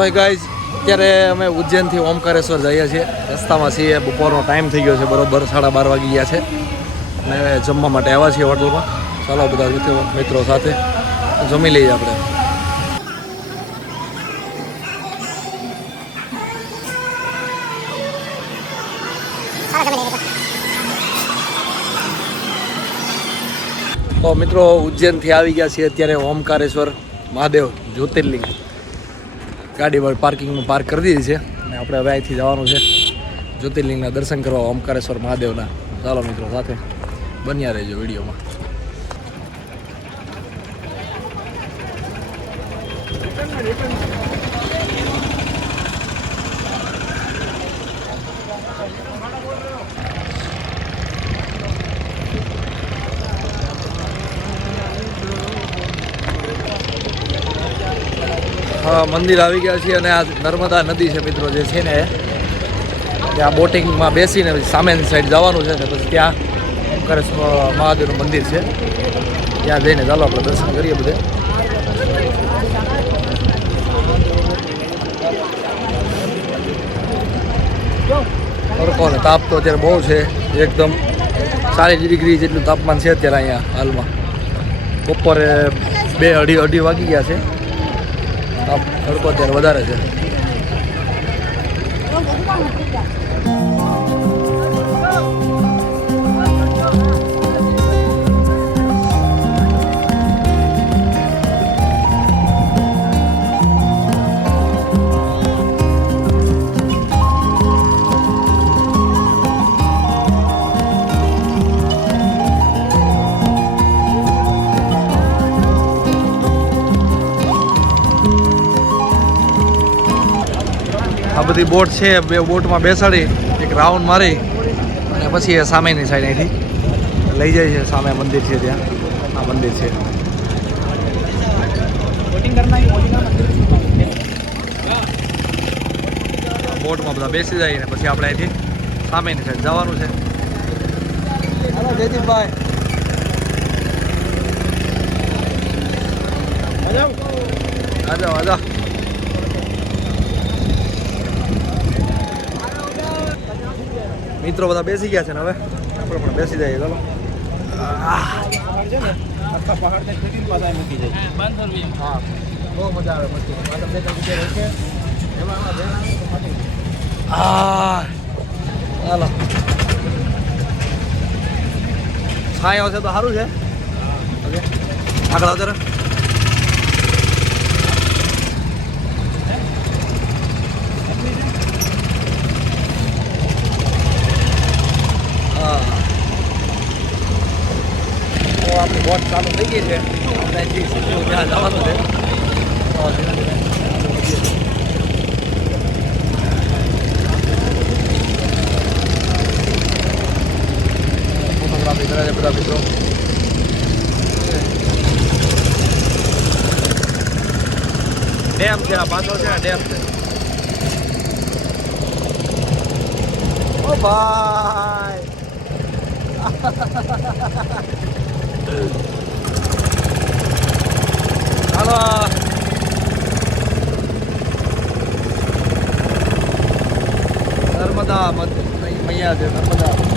તો ગાઈઝ અત્યારે અમે ઉજ્જૈનથી ઓમકારેશ્વર જઈએ છીએ. રસ્તામાં છીએ, બપોરનો ટાઈમ થઈ ગયો છે, બરોબર સાડા બાર વાગી ગયા છે. અને જમવા માટે આવ્યા છીએ હોટલમાં. ચાલો બધા મિત્રો મિત્રો સાથે જમી લઈએ આપણે. તો મિત્રો, ઉજ્જૈનથી આવી ગયા છીએ અત્યારે ઓમકારેશ્વર મહાદેવ જ્યોતિર્લિંગ. ગાડી પર પાર્કિંગમાં પાર્ક કરી દીધી છે અને આપણે હવે અહીંથી જવાનું છે જ્યોતિર્લિંગના દર્શન કરવા ઓમકારેશ્વર મહાદેવના. ચાલો મિત્રો, સાથે બન્યા રહેજો વિડીયોમાં. હા મંદિર આવી ગયા છીએ અને આ નર્મદા નદી છે મિત્રો, જે છે ને ત્યાં બોટિંગમાં બેસીને સામેની સાઈડ જવાનું છે ને પછી ત્યાં ઓમકારેશ્વર મહાદેવનું મંદિર છે. ત્યાં જઈને ચાલો આપણે દર્શન કરીએ બધે. તડકો ને તાપ તો અત્યારે બહુ છે, એકદમ ચાલીસ ડિગ્રી જેટલું તાપમાન છે અત્યારે અહીંયા હાલમાં. બપોરે બે અઢી અઢી વાગી ગયા છે. અત્યારે વધારે છે. બધી બોટ છે બે બોટમાં બેસાડી એક રાઉન્ડ મારી અને પછી એ સામેની સાઈડ અહીંથી લઈ જાય છે સામે મંદિર છે ત્યાં. આ મંદિર છે. બોટમાં બધા બેસી જાય ને પછી આપણે અહીંથી સામેની સાઈડ જવાનું છે. હાલો જયદીપભાઈ આજાઓ આજા. મિત્રો, બધા બેસી ગયા છે ને હવે? આપણે પણ બેસી જઈએ, ચાલો. હા. બહુ મજા આવે મસ્તી આ ચાલો. છાંયો છે તો સારું છે. ઓકે આગળ આવતો રહે હા તો આપણી બોટ ચાલુ થઈ ગઈ છે. આપણે અહીંથી સીધું ત્યાં જવાનું છે. ફોટોગ્રાફી કરે છે બધા મિત્રો ડેમ છે, આ પાછળ છે, આ ડેમ છે. ઓ ભાઈ. નર્મદા મૈયા છે નર્મદા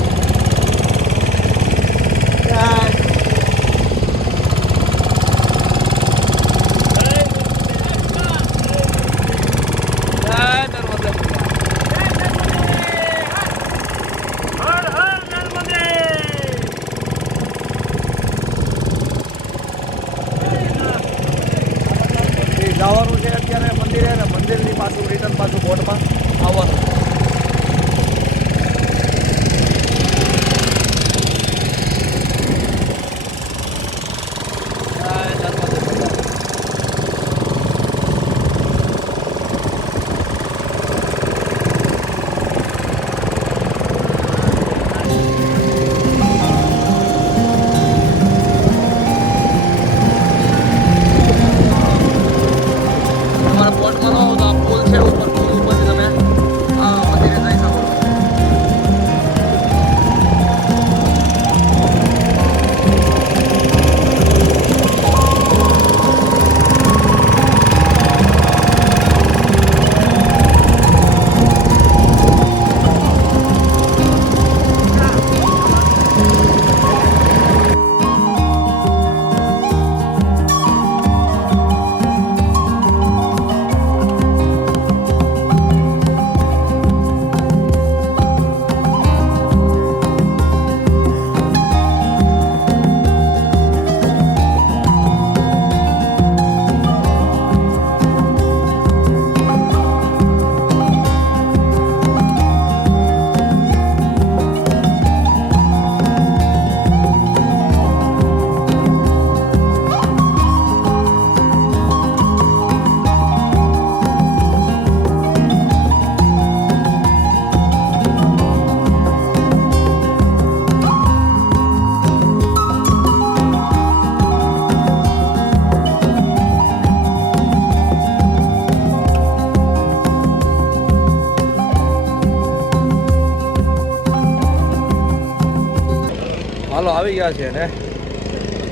ગયા છે ને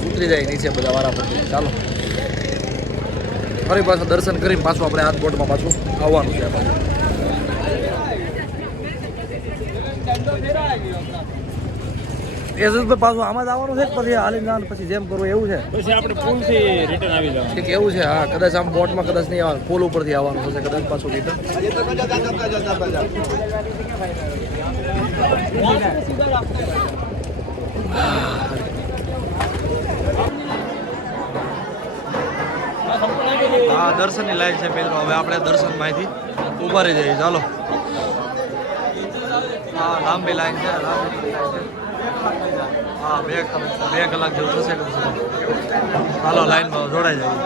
ઉતરી જાય નીચે બધા વારા પર. ચાલો. ફરી પાછું દર્શન કરીને પાછું આપણે હાથ બોટમાં પાછું આવવાનું છે પાછું પાછું આમાં જ આવવાનું છે પછી હાલી જવાનું પછી જેમ કરવું એવું છે. પછી આપણે પુલથી રિટર્ન આવી જવાનું. ઠીક એવું છે હા કદાચ આમ બોટમાં કદાચ નહીં આવવાનું પુલ ઉપરથી આવવાનું થશે કદાચ પાછું રિટર્ન હા, દર્શનની લાઈન છે પેલું હવે આપણે દર્શનમાંથી ઊભા રહી જઈએ ચાલો. હા, લાંબી લાઈન છે, લાંબી હા, બે બે કલાક જેવું થશે ચાલો, લાઈનમાં જોડાઈ જાય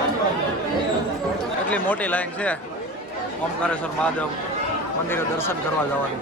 એટલી મોટી લાઈન છે. ઓમકારેશ્વર મહાદેવ મંદિરે દર્શન કરવા જવાનું.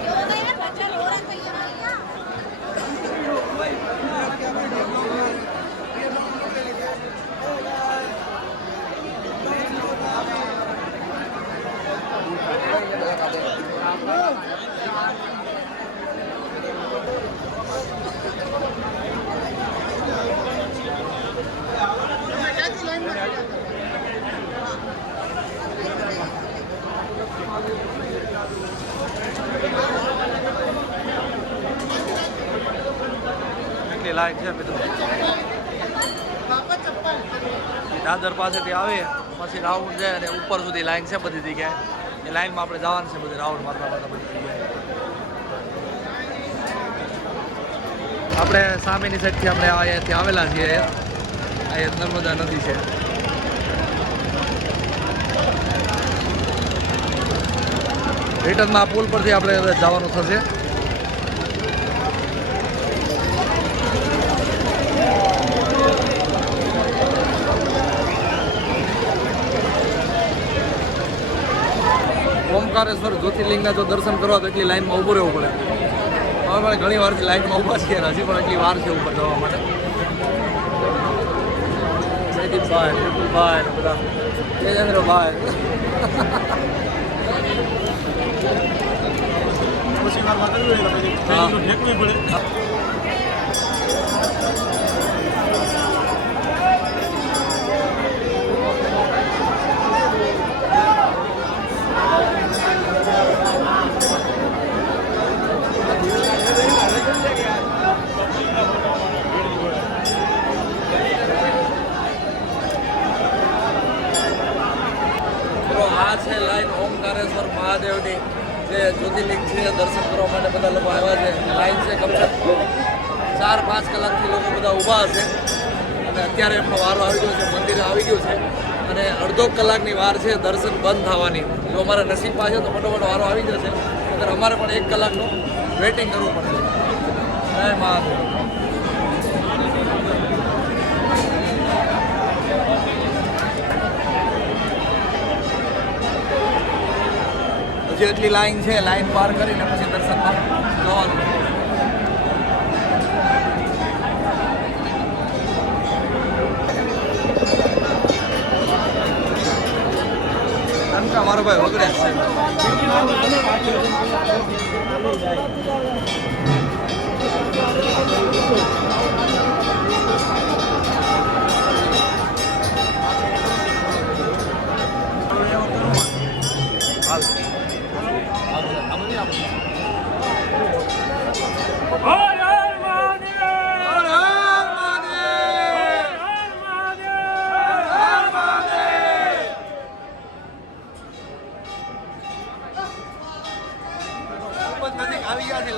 લાઈન છે મિત્રો. દાદર પાસેથી આવે પછી રાઉન્ડ છે અને ઉપર સુધી લાઈન છે બધી જગ્યાએ. એ લાઈનમાં આપણે જવાનું છે બધી રાઉન્ડ મારતા મારતા બધી જગ્યાએ. આપણે સામેની સાઈડથી આપણે અહીંયાથી આવેલા છીએ. અહીંયા નર્મદા નદી છે. રિટર્નમાં પુલ પરથી આપણે જવાનું થશે. ઓમકારેશ્વર જ્યોતિર્લિંગના જો દર્શન કરવા તો એટલી લાઈનમાં ઊભું રહેવું પડે. હવે મને ઘણી વારથી લાઈનમાં ઊભા છીએ હજી પણ એટલી વાર છે ઉપર જવા માટે. જયદીપભાઈ વિપુલભાઈ બધા. તેજેન્દ્રભાઈ હા. મિત્રો આ છે લાઈન ઓમકારેશ્વર મહાદેવની જે જ્યોતિર્લિંગ છે દર્શન કરવા માટે બધા લોકો આવ્યા છે લાઈન છે કમસે કમ ચાર પાંચ કલાકથી લોકો બધા ઊભા હશે અને અત્યારે એમનો વારો આવી ગયો છે મંદિરે આવી ગયું છે અને અડધો કલાકની વાર છે દર્શન બંધ થવાની. જો અમારા નસીબમાં છે તો ફટોફટ વારો આવી જશે. નહીંતર અમારે પણ એક કલાકનું વેઇટિંગ કરવું પડશે. જય મહાદેવ. હજી લાઈન છે, લાઈન પાર કરીને પછી દર્શન જવાનું. મારો ભાઈ વગડે છે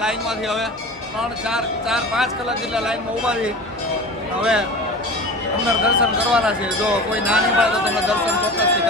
લાઈનમાંથી હવે ત્રણ, ચાર ચાર, પાંચ કલાક જેટલા લાઈનમાં ઊભા છે હવે અંદર દર્શન કરવાના છે. જો કોઈ નાની તો તમને દર્શન ચોક્કસથી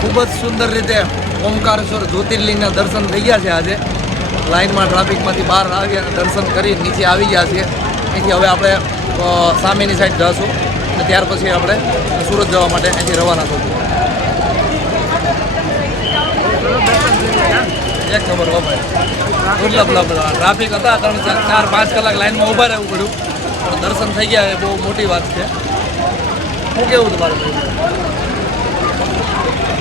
ખૂબ જ સુંદર રીતે ઓમકારેશ્વર જ્યોતિર્લિંગના દર્શન થઈ ગયા છે આજે. લાઇનમાં ટ્રાફિકમાંથી બહાર આવી અને દર્શન કરી નીચે આવી ગયા છીએ. અહીંથી હવે આપણે સામેની સાઈડ જઈશું અને ત્યાર પછી આપણે સુરત જવા માટે અહીંથી રવાના થશું. એક ખબર ભાઈ. દુર્લભ લભ ટ્રાફિક હતા, ત્રણ, ચાર પાંચ કલાક લાઈનમાં ઊભા રહેવું પડ્યું. પણ દર્શન થઈ ગયા એ બહુ મોટી વાત છે. હું કેવું તમારું?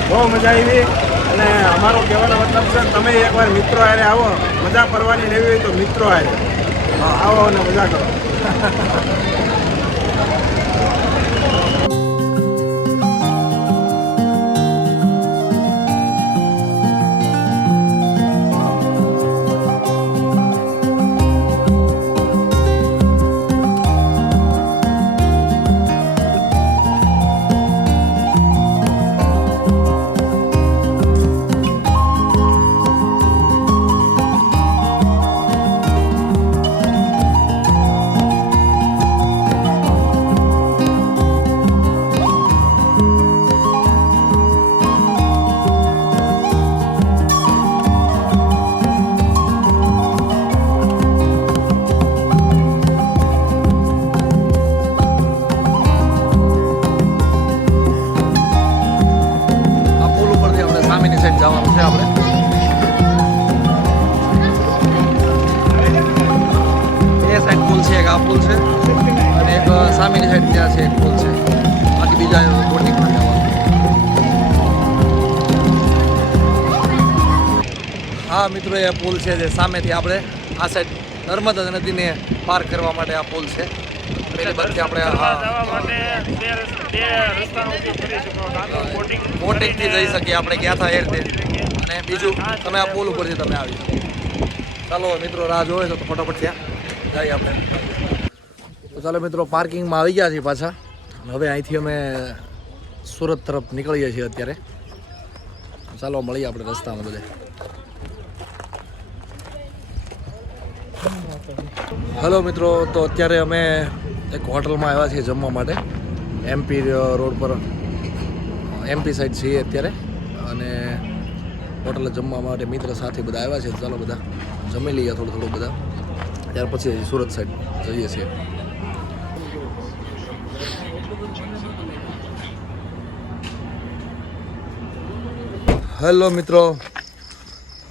બહુ મજા આવી. અને અમારો કહેવાનો મતલબ છે, તમે એકવાર મિત્રો હારે આવો, મજા કરવાની લેવી હોય તો મિત્રો હારે. આવો અને મજા કરો. હા મિત્રો એ પુલ છે જે સામેથી આપણે આ સાઈડ નર્મદા નદીને પાર કરવા માટે આ પુલ છે. પેલી બાજુથી આપણે બોટિંગથી જઈ શકીએ આપણે ક્યાં થાય એ રીતે અને બીજું તમે આ પુલ ઉપરથી તમે આવી શકો. ચાલો મિત્રો રાહ જોવે તો ફટાફટ ત્યાં જઈએ આપણે. તો ચાલો મિત્રો પાર્કિંગમાં આવી ગયા છીએ પાછા. હવે અહીંથી અમે સુરત તરફ નીકળીએ છીએ અત્યારે. ચાલો મળીએ આપણે રસ્તામાં બધે. હેલો મિત્રો, તો અત્યારે અમે એક હોટલમાં આવ્યા છીએ જમવા માટે. એમપી રોડ પર એમપી સાઈડ છીએ અત્યારે. અને હોટલે જમવા માટે મિત્ર સાથે બધા આવ્યા છે. ચાલો બધા જમી લઈએ થોડું થોડું બધા. ત્યાર પછી સુરત સાઈડ જઈએ છીએ. હેલો મિત્રો,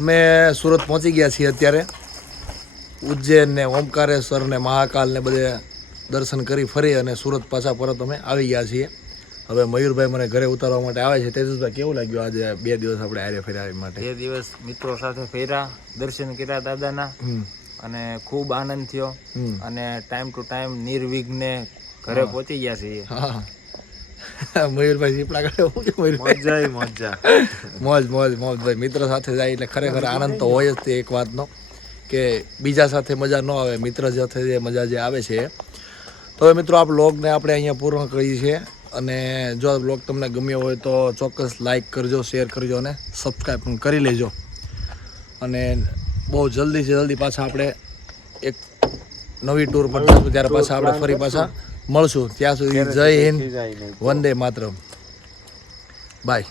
અમે સુરત પહોંચી ગયા છીએ અત્યારે. ઉજ્જૈન ને ઓમકારેશ્વર ને મહાકાલ ને બધે દર્શન કરી ફરી અને સુરત પાછા પરત અમે આવી ગયા છીએ. હવે મયુરભાઈ મને ઘરે ઉતારવા માટે આવે છે. તેજસભાઈ કેવું લાગ્યું આજે બે દિવસ આપણે હારે ફેર્યા માટે? બે દિવસ મિત્રો સાથે ફેર્યા દર્શન કર્યા દાદાના અને ખૂબ આનંદ થયો અને ટાઈમ ટુ ટાઈમ નિર્વિઘ્ને ઘરે પહોંચી ગયા છીએ. મયુરભાઈ સીપડા કરે શું મયુરભાઈ? મજા. મોજ મોજ મોજ. ભાઈ મિત્ર સાથે જાય એટલે ખરેખર આનંદ તો હોય જ તે એક વાતનો. કે બીજા સાથે મજા ન આવે મિત્ર સાથે જે મજા જે આવે છે. તો હવે મિત્રો આ બ્લોગને આપણે અહીંયા પૂર્ણ કરીએ છીએ અને જો આ બ્લોગ તમને ગમ્યો હોય તો ચોક્કસ લાઇક કરજો શેર કરજો અને સબસ્ક્રાઈબ પણ કરી લેજો. અને બહુ જલ્દીથી જલ્દી પાછા આપણે એક નવી ટૂર પર જશું ત્યારે પાછા આપણે ફરી પાછા મળશું. ત્યાં સુધી જય હિન્દ વંદે માત્ર બાય